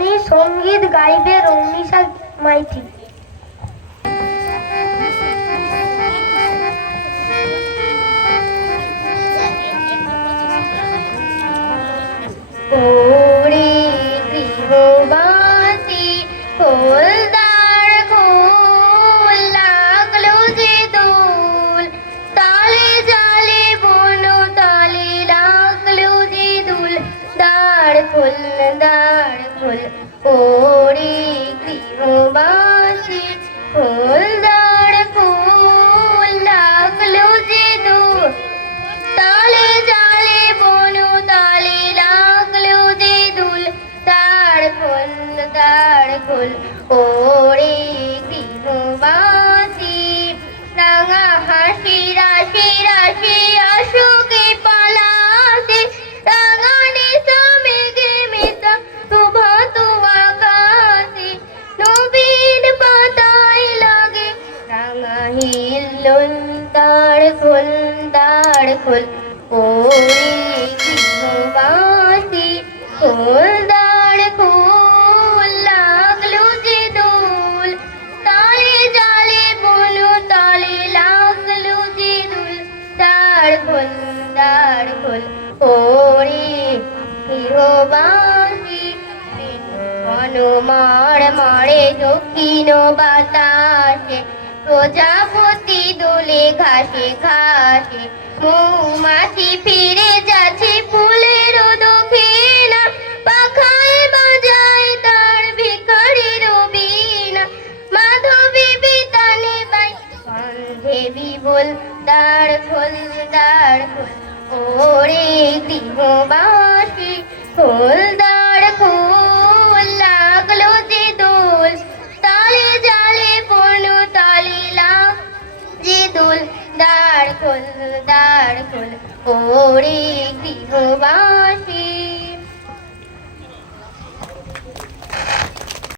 আপনি সংগীত গাইবে রৌনিশা মাইতি। দাঁড় খোল ওরে গৃহবাসী খোল লাগল যে দোল তালে জালে বনু তালে লাগল যে দুল তার খোল তার খোল ওরে গৃহবাসী খোল, তার খোল, ওরে গৃহবাসী খোল দার খোল, লাগল যে দোল। তালে জালে বনু তালে লাগল যে দোল। তার খোল তার খোল, ওরে গৃহবাসী হনুমার মারে দক্ষিণ বাতাসে, প্রজাপতি দোলে ঘাসে ঘাসে, মৌমাছি ফিরে যাচ্ছে ফুলের দক্ষিণা। পাখায় বাজায় তার ভিখারির বীণা মাধবী বিতানে বাই দেবী বল দাঁড় খোল দাঁড় খোল। ওরে গৃহবাসী খোল দ্বার খোল ওরে গৃহবাসী।